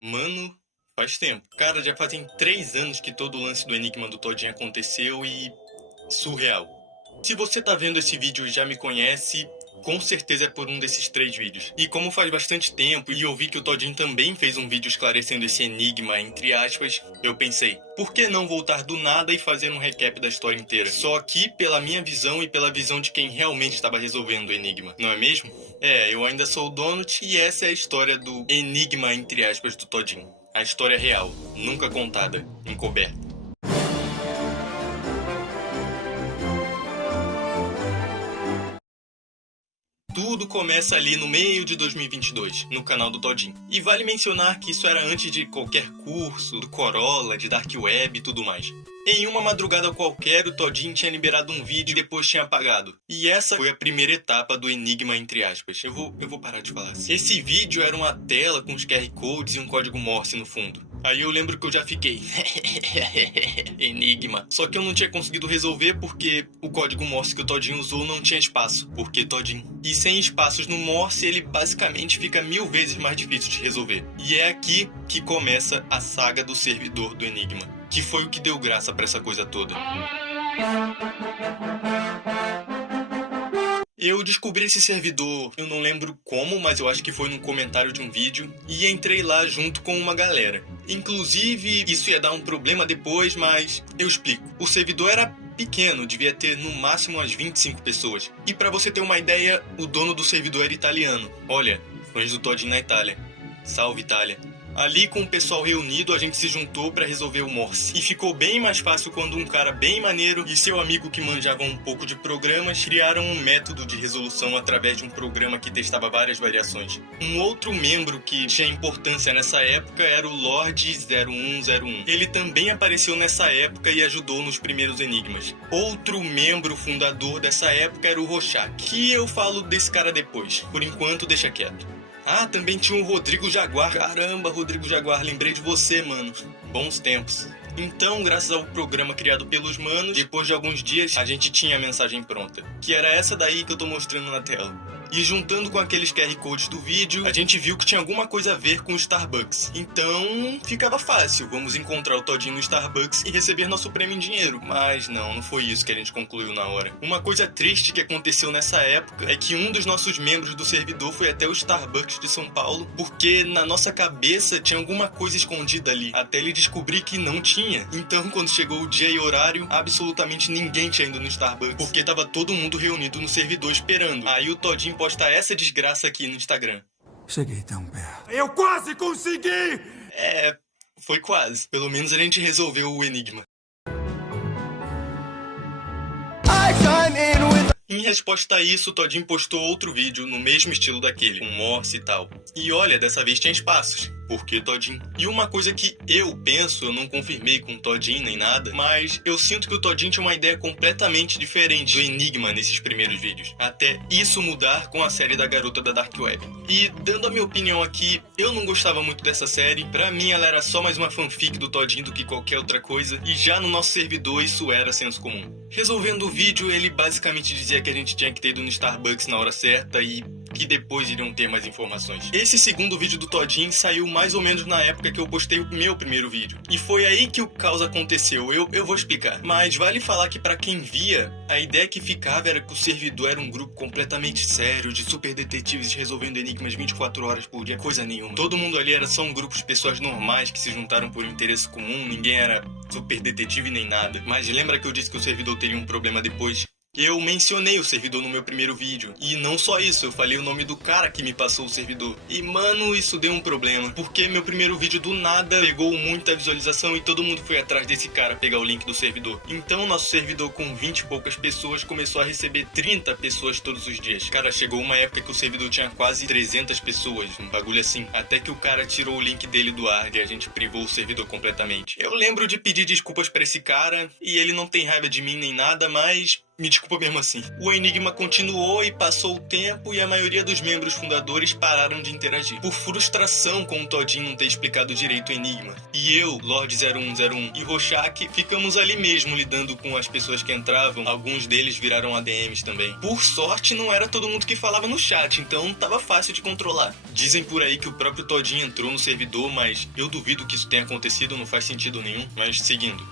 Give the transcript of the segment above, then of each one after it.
Mano, faz tempo. Cara, já fazem 3 anos que todo o lance do Enigma do Todinho aconteceu e... surreal. Se você tá vendo esse vídeo e já me conhece, com certeza é por um desses 3 vídeos. E como faz bastante tempo e eu vi que o Todinho também fez um vídeo esclarecendo esse enigma, entre aspas, eu pensei, por que não voltar do nada e fazer um recap da história inteira? Só que pela minha visão e pela visão de quem realmente estava resolvendo o enigma, não é mesmo? Eu ainda sou o Donut e essa é a história do enigma, entre aspas, do Todinho. A história real, nunca contada, encoberta. Tudo começa ali no meio de 2022, no canal do Todinho. E vale mencionar que isso era antes de qualquer curso, do Corolla, de Dark Web e tudo mais. Em uma madrugada qualquer, o Todinho tinha liberado um vídeo e depois tinha apagado. E essa foi a primeira etapa do enigma, entre aspas. Eu vou parar de falar assim. Esse vídeo era uma tela com os QR Codes e um código Morse no fundo. Aí eu lembro que eu já fiquei... enigma. Só que eu não tinha conseguido resolver porque o código Morse que o Todinho usou não tinha espaço. Porque Todinho. E sem espaços no Morse, ele basicamente fica 1000 vezes mais difícil de resolver. E é aqui que começa a saga do servidor do enigma. Que foi o que deu graça pra essa coisa toda. Eu descobri esse servidor, eu não lembro como, mas eu acho que foi num comentário de um vídeo, e entrei lá junto com uma galera. Inclusive, isso ia dar um problema depois, mas eu explico. O servidor era pequeno, devia ter no máximo umas 25 pessoas. E pra você ter uma ideia, o dono do servidor era italiano. Olha, fãs do Todinho na Itália. Salve, Itália. Ali, com o pessoal reunido, a gente se juntou pra resolver o Morse. E ficou bem mais fácil quando um cara bem maneiro e seu amigo que manjava um pouco de programas criaram um método de resolução através de um programa que testava várias variações. Um outro membro que tinha importância nessa época era o Lorde0101. Ele também apareceu nessa época e ajudou nos primeiros enigmas. Outro membro fundador dessa época era o Rorschach, que eu falo desse cara depois. Por enquanto, deixa quieto. Ah, também tinha o Rodrigo Jaguar. Caramba, Rodrigo Jaguar, lembrei de você, mano. Bons tempos. Então, graças ao programa criado pelos manos, depois de alguns dias, a gente tinha a mensagem pronta. Que era essa daí que eu tô mostrando na tela. E juntando com aqueles QR Codes do vídeo, a gente viu que tinha alguma coisa a ver com o Starbucks. Então, ficava fácil. Vamos encontrar o Todinho no Starbucks e receber nosso prêmio em dinheiro. Mas não foi isso que a gente concluiu na hora. Uma coisa triste que aconteceu nessa época é que um dos nossos membros do servidor foi até o Starbucks de São Paulo, porque na nossa cabeça tinha alguma coisa escondida ali, até ele descobrir que não tinha. Então, quando chegou o dia e horário, absolutamente ninguém tinha ido no Starbucks, porque tava todo mundo reunido no servidor esperando. Aí o Todinho posta essa desgraça aqui no Instagram. Cheguei tão perto. Eu quase consegui! Foi quase. Pelo menos a gente resolveu o enigma. Em resposta a isso, o Todinho postou outro vídeo no mesmo estilo daquele, com Morse e tal. E olha, dessa vez tinha espaços. Por que Todinho? E uma coisa que eu penso, eu não confirmei com o Todinho nem nada, mas eu sinto que o Todinho tinha uma ideia completamente diferente do enigma nesses primeiros vídeos. Até isso mudar com a série da Garota da Dark Web. E dando a minha opinião aqui, eu não gostava muito dessa série. Pra mim ela era só mais uma fanfic do Todinho do que qualquer outra coisa. E já no nosso servidor isso era senso comum. Resolvendo o vídeo, ele basicamente dizia que a gente tinha que ter ido no Starbucks na hora certa e que depois iriam ter mais informações. Esse segundo vídeo do Todinho saiu mais ou menos na época que eu postei o meu primeiro vídeo. E foi aí que o caos aconteceu, eu vou explicar. Mas vale falar que pra quem via, a ideia que ficava era que o servidor era um grupo completamente sério, de super detetives resolvendo enigmas 24 horas por dia, coisa nenhuma. Todo mundo ali era só um grupo de pessoas normais que se juntaram por um interesse comum, ninguém era super detetive nem nada. Mas lembra que eu disse que o servidor teria um problema depois? Eu mencionei o servidor no meu primeiro vídeo. E não só isso, eu falei o nome do cara que me passou o servidor. E mano, isso deu um problema. Porque meu primeiro vídeo do nada pegou muita visualização e todo mundo foi atrás desse cara pegar o link do servidor. Então nosso servidor com 20 e poucas pessoas começou a receber 30 pessoas todos os dias. Cara, chegou uma época que o servidor tinha quase 300 pessoas, um bagulho assim. Até que o cara tirou o link dele do ar e a gente privou o servidor completamente. Eu lembro de pedir desculpas pra esse cara e ele não tem raiva de mim nem nada, mas... me desculpa mesmo assim. O Enigma continuou e passou o tempo e a maioria dos membros fundadores pararam de interagir, por frustração com o Todinho não ter explicado direito o Enigma. E eu, Lorde 0101 e Rorschach ficamos ali mesmo lidando com as pessoas que entravam, alguns deles viraram ADMs também. Por sorte não era todo mundo que falava no chat, então tava fácil de controlar. Dizem por aí que o próprio Todinho entrou no servidor, mas eu duvido que isso tenha acontecido, não faz sentido nenhum. Mas seguindo.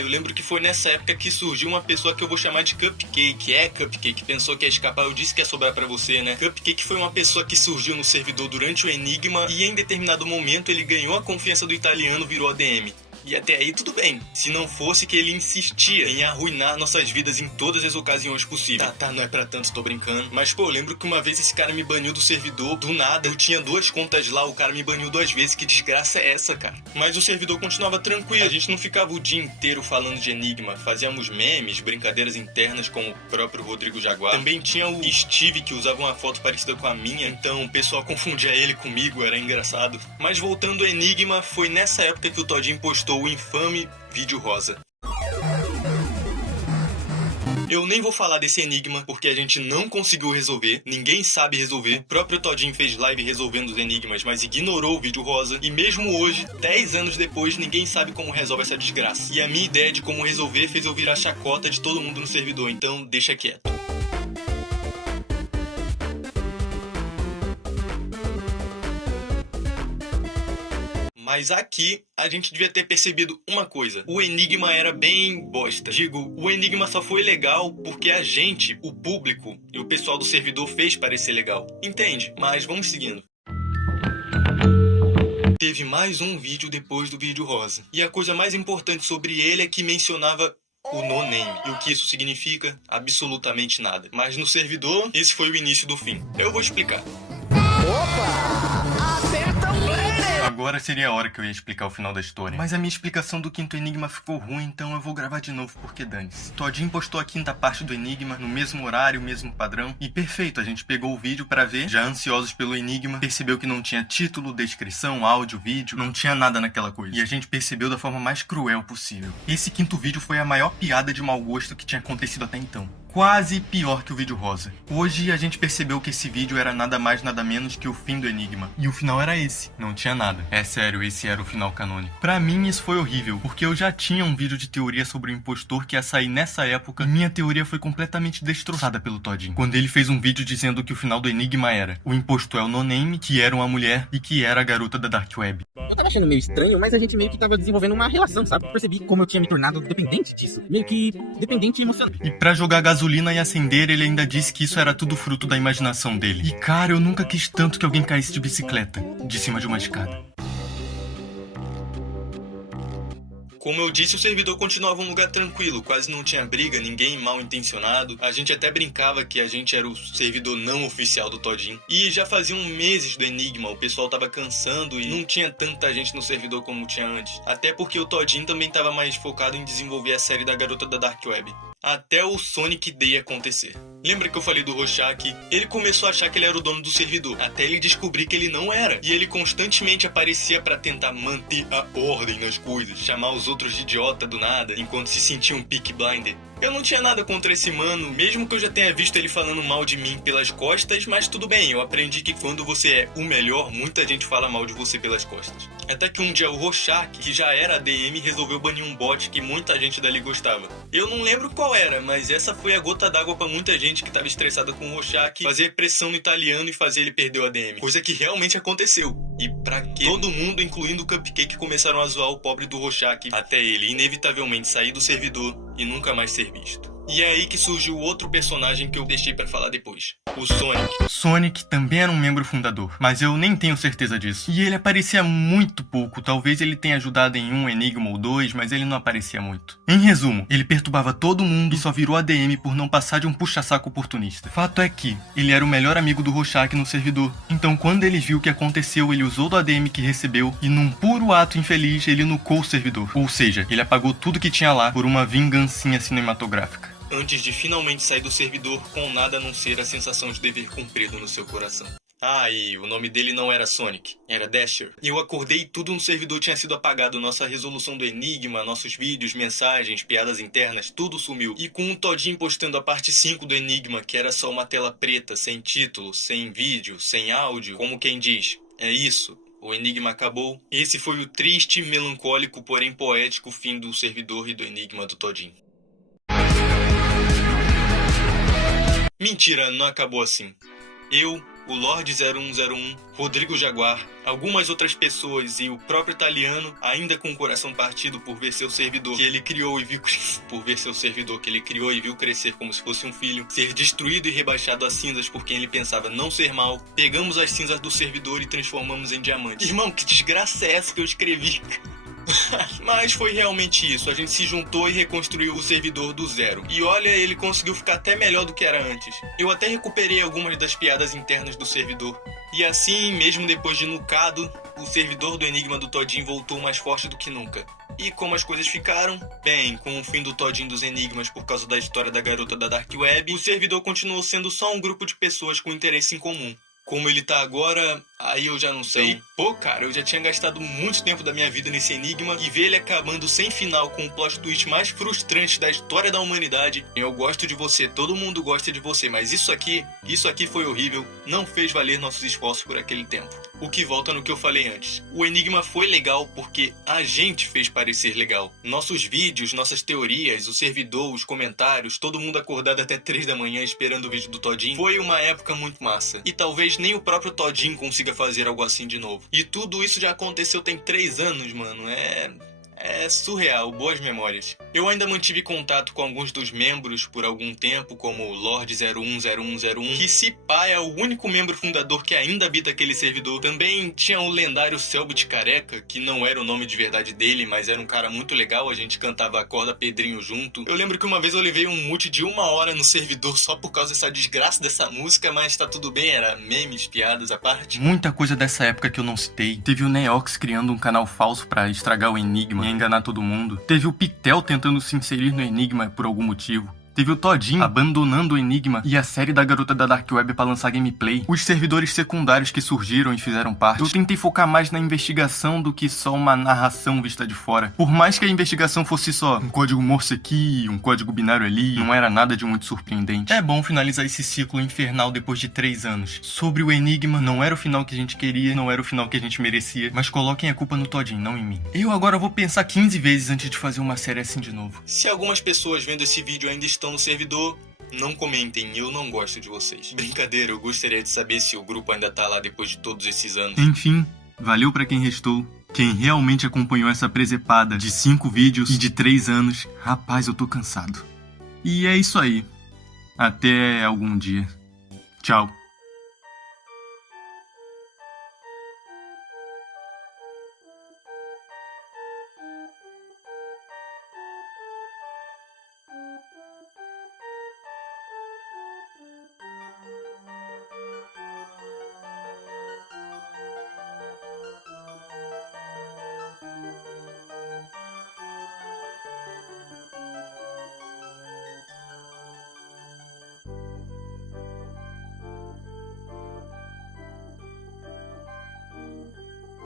Eu lembro que foi nessa época que surgiu uma pessoa que eu vou chamar de Cupcake. Cupcake, pensou que ia escapar, eu disse que ia sobrar pra você, né? Cupcake foi uma pessoa que surgiu no servidor durante o Enigma e em determinado momento ele ganhou a confiança do italiano, virou ADM. E até aí tudo bem, se não fosse que ele insistia em arruinar nossas vidas em todas as ocasiões possíveis. Tá, não é pra tanto, tô brincando. Mas pô, eu lembro que uma vez esse cara me baniu do servidor, do nada. Eu tinha 2 contas lá, o cara me baniu 2 vezes, que desgraça é essa, cara? Mas o servidor continuava tranquilo, a gente não ficava o dia inteiro falando de Enigma. Fazíamos memes, brincadeiras internas com o próprio Rodrigo Jaguar. Também tinha o Steve, que usava uma foto parecida com a minha, então o pessoal confundia ele comigo, era engraçado. Mas voltando ao Enigma, foi nessa época que o Todinho postou o infame vídeo rosa. Eu nem vou falar desse enigma, porque a gente não conseguiu resolver, ninguém sabe resolver. O próprio Todinho fez live resolvendo os enigmas, mas ignorou o vídeo rosa. E mesmo hoje, 10 anos depois, ninguém sabe como resolve essa desgraça. E a minha ideia de como resolver fez eu virar chacota de todo mundo no servidor, então deixa quieto. Mas aqui, a gente devia ter percebido uma coisa. O Enigma era bem bosta. Digo, o Enigma só foi legal porque a gente, o público e o pessoal do servidor fez parecer legal. Entende? Mas vamos seguindo. Teve mais um vídeo depois do vídeo rosa. E a coisa mais importante sobre ele é que mencionava o no name. E o que isso significa? Absolutamente nada. Mas no servidor, esse foi o início do fim. Eu vou explicar. Agora seria a hora que eu ia explicar o final da história. Mas a minha explicação do quinto enigma ficou ruim, então eu vou gravar de novo porque dane-se. Todinho postou a quinta parte do enigma, no mesmo horário, mesmo padrão. E perfeito, a gente pegou o vídeo pra ver, já ansiosos pelo enigma. Percebeu que não tinha título, descrição, áudio, vídeo, não tinha nada naquela coisa. E a gente percebeu da forma mais cruel possível. Esse quinto vídeo foi a maior piada de mau gosto que tinha acontecido até então. Quase pior que o vídeo rosa. Hoje a gente percebeu que esse vídeo era nada mais nada menos que o fim do enigma. E o final era esse, não tinha nada. É sério, esse era o final canônico. Pra mim isso foi horrível, porque eu já tinha um vídeo de teoria sobre o impostor que ia sair nessa época, e minha teoria foi completamente destroçada pelo Todinho. Quando ele fez um vídeo dizendo que o final do enigma era: o impostor é o No Name, que era uma mulher e que era a garota da Dark Web. Eu tava achando meio estranho, mas a gente meio que tava desenvolvendo uma relação, sabe? Percebi como eu tinha me tornado dependente disso. Meio que dependente emocional. E pra jogar gasolina e acender, ele ainda disse que isso era tudo fruto da imaginação dele. E cara, eu nunca quis tanto que alguém caísse de bicicleta, de cima de uma escada. Como eu disse, o servidor continuava um lugar tranquilo, quase não tinha briga, ninguém mal intencionado. A gente até brincava que a gente era o servidor não oficial do Todinho. E já faziam meses do enigma, o pessoal tava cansando e não tinha tanta gente no servidor como tinha antes. Até porque o Todinho também tava mais focado em desenvolver a série da garota da Dark Web. Até o Sonic Day acontecer. Lembra que eu falei do Rorschach? Ele começou a achar que ele era o dono do servidor, até ele descobrir que ele não era. E ele constantemente aparecia pra tentar manter a ordem nas coisas, chamar os outros de idiota do nada, enquanto se sentia um Peaky Blinder. Eu não tinha nada contra esse mano, mesmo que eu já tenha visto ele falando mal de mim pelas costas, mas tudo bem, eu aprendi que quando você é o melhor, muita gente fala mal de você pelas costas. Até que um dia o Rorschach, que já era ADM, resolveu banir um bot que muita gente dali gostava. Eu não lembro qual era, mas essa foi a gota d'água pra muita gente que tava estressada com o Rorschach, fazer pressão no italiano e fazer ele perder o ADM. Coisa que realmente aconteceu. E pra quê? Todo mundo, incluindo o Cupcake, começaram a zoar o pobre do Rorschach, até ele inevitavelmente sair do servidor e nunca mais ser visto. E é aí que surgiu o outro personagem que eu deixei pra falar depois. O Sonic. Sonic também era um membro fundador, mas eu nem tenho certeza disso. E ele aparecia muito pouco, talvez ele tenha ajudado em um enigma ou dois, mas ele não aparecia muito. Em resumo, ele perturbava todo mundo e só virou ADM por não passar de um puxa-saco oportunista. Fato é que ele era o melhor amigo do Rorschach no servidor. Então quando ele viu o que aconteceu, ele usou do ADM que recebeu e num puro ato infeliz, ele nucou o servidor. Ou seja, ele apagou tudo que tinha lá por uma vingancinha cinematográfica. Antes de finalmente sair do servidor com nada a não ser a sensação de dever cumprido no seu coração. Ah, e o nome dele não era Sonic, era Dasher. Eu acordei e tudo no servidor tinha sido apagado. Nossa resolução do Enigma, nossos vídeos, mensagens, piadas internas, tudo sumiu. E com o Todinho postando a parte 5 do Enigma, que era só uma tela preta, sem título, sem vídeo, sem áudio, como quem diz, é isso. O Enigma acabou. Esse foi o triste, melancólico, porém poético fim do servidor e do Enigma do Todinho. Mentira, não acabou assim. Eu, o Lorde 0101, Rodrigo Jaguar, algumas outras pessoas e o próprio italiano, ainda com o coração partido por ver seu servidor que ele criou e viu crescer como se fosse um filho, ser destruído e rebaixado a cinzas por quem ele pensava não ser mal, pegamos as cinzas do servidor e transformamos em diamantes. Irmão, que desgraça é essa que eu escrevi? Mas foi realmente isso, a gente se juntou e reconstruiu o servidor do zero. E olha, ele conseguiu ficar até melhor do que era antes. Eu até recuperei algumas das piadas internas do servidor. E assim, mesmo depois de nucado, o servidor do Enigma do Todinho voltou mais forte do que nunca. E como as coisas ficaram? Bem, com o fim do Todinho dos Enigmas por causa da história da garota da Dark Web, o servidor continuou sendo só um grupo de pessoas com interesse em comum. Como ele tá agora, aí eu já não sei. Pô, cara, eu já tinha gastado muito tempo da minha vida nesse enigma e ver ele acabando sem final com o plot twist mais frustrante da história da humanidade. Eu gosto de você, todo mundo gosta de você, mas isso aqui foi horrível, não fez valer nossos esforços por aquele tempo. O que volta no que eu falei antes. O enigma foi legal porque a gente fez parecer legal. Nossos vídeos, nossas teorias, o servidor, os comentários, todo mundo acordado até 3 da manhã esperando o vídeo do Todinho. Foi uma época muito massa. E talvez nem o próprio Todinho consiga fazer algo assim de novo. E tudo isso já aconteceu tem 3 anos, mano. É surreal, boas memórias. Eu ainda mantive contato com alguns dos membros por algum tempo, como o Lorde 010101, que se pá é o único membro fundador que ainda habita aquele servidor. Também tinha o lendário Selbit Careca, que não era o nome de verdade dele, mas era um cara muito legal, a gente cantava Acorda Pedrinho junto. Eu lembro que uma vez eu levei um mute de 1 hora no servidor só por causa dessa desgraça dessa música, mas tá tudo bem, era memes, piadas à parte. Muita coisa dessa época que eu não citei. Teve o Neox criando um canal falso pra estragar o Enigma e enganar todo mundo. Teve o Pitel tentando se inserir no Enigma por algum motivo. Teve o Todinho abandonando o Enigma e a série da garota da Dark Web pra lançar gameplay. Os servidores secundários que surgiram e fizeram parte. Eu tentei focar mais na investigação do que só uma narração vista de fora. Por mais que a investigação fosse só um código Morse aqui, um código binário ali, não era nada de muito surpreendente. É bom finalizar esse ciclo infernal depois de 3 anos. Sobre o Enigma, não era o final que a gente queria, não era o final que a gente merecia, mas coloquem a culpa no Todinho, não em mim. Eu agora vou pensar 15 vezes antes de fazer uma série assim de novo. Se algumas pessoas vendo esse vídeo ainda estão no servidor, não comentem, eu não gosto de vocês. Brincadeira, eu gostaria de saber se o grupo ainda tá lá depois de todos esses anos. Enfim, valeu pra quem restou. Quem realmente acompanhou essa presepada de 5 vídeos e de 3 anos, rapaz, eu tô cansado. E é isso aí. Até algum dia. Tchau.